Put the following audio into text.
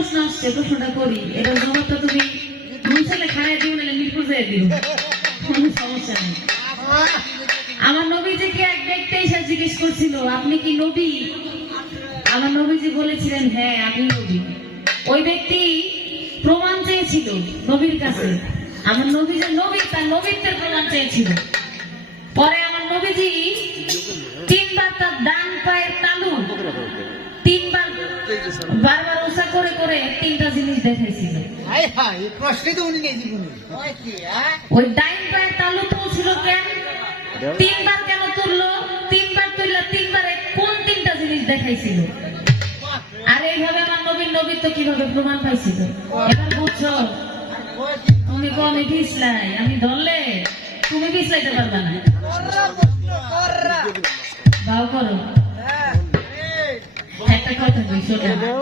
প্রশ্ন আসছে, প্রশ্নটা করি, এটার জবাবটা তুমি মুনসালে খারাই দিও না, মিরপুর যাই দিও, কোনো সমস্যা নেই। আমার নবীজিকে এক ব্যক্তি এসে জিজ্ঞেস করছিল, আপনি কি নবী? আমার নবীজি বলেছিলেন, হ্যাঁ আমি নবী। ওই ব্যক্তি প্রমাণ চেয়েছিল নবীর কাছে, আমার নবী যে নবী, তার নবীত্বের প্রমাণ চেয়েছিল। পরে আমার নবীজি 3 বার তার ডান পায়ের তালু 3 বার বারবার উঁচা করে করে 3টা জিনিস দেখাইছিল। ওই ডাইন পায়ের তালু তুলছিল কেন? 3 বার কেন তুললো? 3 বার তুললে 3 বারে কোন 3টা জিনিস দেখাইছিল? আর এইভাবে আমার নবীর নবীত্ব কিভাবে প্রমাণ পাইছিল? এবার বুঝছো? তুমি কমে পিছলাই, আমি ধরলে তুমি পিছলাইতে পারবে না। দাও করো একটা কথা কই, শোনো।